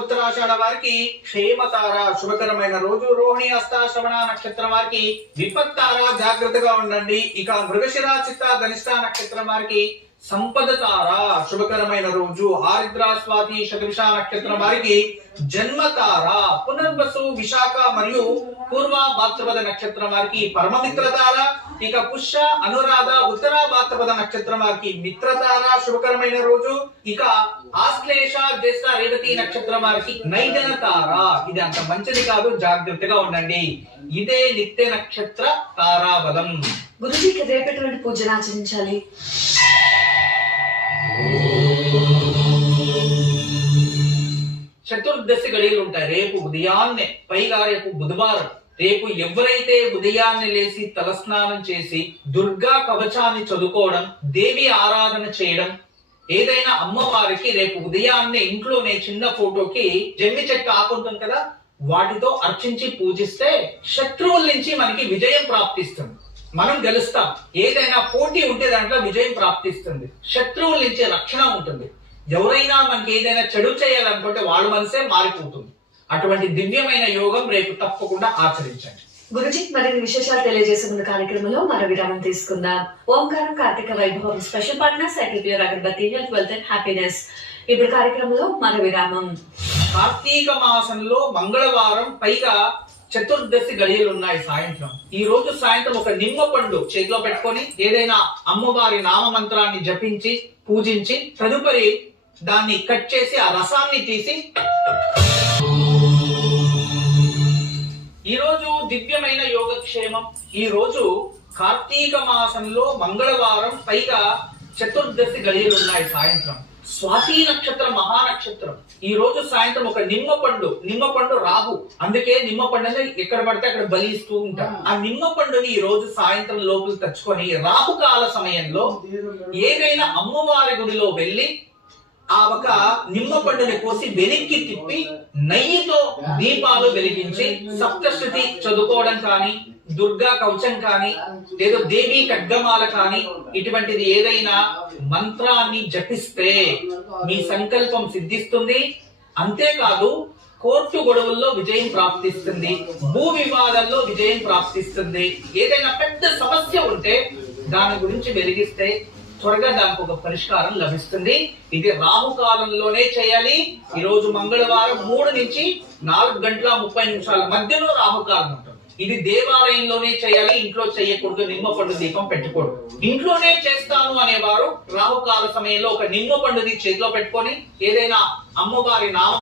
ఉత్తరాషాఢ వారికి క్షేమతార శుభకరమైన రోజు. రోహిణి హస్తాశ్రవణ నక్షత్రం వారికి విపత్తార జాగ్రత్తగా ఉండండి. ఇక మృగశిర చిత్త ధనిష్ట నక్షత్రం వారికి సంపద తార శుభకరమైన రోజు. ఆరిద్ర స్వాతి శతభిష నక్షత్రం వారికి జన్మతార. పునర్వసు విశాఖ మరియు పూర్వ భాద్రపద నక్షత్రం వారికి పరమమిత్ర తార. ఇక పుష్య అనురాధ ఉత్తర భాద్రపద నక్షత్రం వారికి మిత్రతార శుభకరమైన రోజు. ఇక ఆశ్లేష జ్యేష్ఠ రేవతి నక్షత్రం వారికి నైజన తార. ఇది అంత మంచిది కాదు, జాగ్రత్తగా ఉండండి. ఇదే నిత్య నక్షత్ర తారాబలం. గురుజీకి రేపటి పూజను ఆచరించాలి. చతుర్దశి గడియలు ఉంటాయి రేపు ఉదయాన్నే. పైగా రేపు బుధవారం. రేపు ఎవరైతే ఉదయాన్నే లేచి తలస్నానం చేసి దుర్గా కవచాన్ని చదువుకోవడం, దేవి ఆరాధన చేయడం, ఏదైనా అమ్మవారికి రేపు ఉదయాన్నే ఇంట్లోనే చిన్న ఫోటోకి జమ్మి చెట్టు ఆకుంటుంది కదా, వాటితో అర్చించి పూజిస్తే శత్రువుల నుంచి మనకి విజయం ప్రాప్తిస్తుంది. మనం గెలుస్తాం. ఏదైనా పోటీ ఉంటే దాంట్లో విజయం ప్రాప్తిస్తుంది. శత్రువుల నుంచి రక్షణ ఉంటుంది. ఎవరైనా మనకి ఏదైనా చెడు చేయాలనుకుంటే వాళ్ళ మనసే మారిపోతుంది. అటువంటి దివ్యమైన యోగం రేపు తప్పకుండా ఆచరించండి. గురుజీ మరిన్ని విశేషాలు తెలియజేసే ముందు కార్యక్రమంలో మరో విరామం తీసుకుందాం. ఓంకారం కార్తీక వైభవం special partner cycle pure agarbatti health wealth and happiness. ఇప్పుడు కార్యక్రమంలో మరో విరామం. కార్తీక మాసంలో మంగళవారం పైగా చతుర్దశి గడియలు ఉన్నాయి సాయంత్రం. ఈ రోజు సాయంత్రం ఒక నిమ్మ పండు చేతిలో పెట్టుకొని ఏదైనా అమ్మవారి నామ మంత్రాన్ని జపించి పూజించి తదుపరి దాన్ని కట్ చేసి ఆ రసాన్ని తీసి ఈ రోజు దివ్యమైన యోగక్షేమం. ఈ రోజు కార్తీక మాసంలో మంగళవారం పైగా చతుర్దశి గడియలు ఉన్నాయి సాయంత్రం. స్వాతి నక్షత్రం మహానక్షత్రం. ఈ రోజు సాయంత్రం ఒక నిమ్మ పండు రాహు, అందుకే నిమ్మ పండుని ఎక్కడ పడితే అక్కడ బలిస్తూ ఉంటారు. ఆ నిమ్మ పండుని ఈ రోజు సాయంత్రం లోపల తెచ్చుకొని రాహుకాల సమయంలో ఏదైనా అమ్మవారి గుడిలో వెళ్లి ఆ ఒక నిమ్మ పండుని కోసి వెనక్కి తిప్పి నెయ్యితో దీపాలు వెలిగించి సప్తశృతి చదువుకోవడం కానీ, దుర్గా కవచం కానీ, లేదా దేవి ఖడ్గమాల కానీ ఇటువంటిది ఏదైనా మంత్రాన్ని జపిస్తే మీ సంకల్పం సిద్ధిస్తుంది. అంతేకాదు కోర్టు గొడవల్లో విజయం ప్రాప్తిస్తుంది, భూ వివాదాల్లో విజయం ప్రాప్తిస్తుంది. ఏదైనా పెద్ద సమస్య ఉంటే దాని గురించి వెలిగిస్తే త్వరగా దానికి ఒక పరిష్కారం లభిస్తుంది. ఇది రాహుకాలంలోనే చేయాలి. ఈ రోజు మంగళవారం 3 నుంచి 4 గంటల 30 నిమిషాల మధ్యలో రాహుకాలం ఉంటుంది. ఇది దేవాలయంలోనే చేయాలి, ఇంట్లో చేయకూడదు. నిమ్మ పండు దీపం పెట్టకూడదు. ఇంట్లోనే చేస్తాను అనేవారు రాహుకాల సమయంలో ఒక నిమ్మ పండుని చేతిలో పెట్టుకొని ఏదైనా అమ్మవారి నామ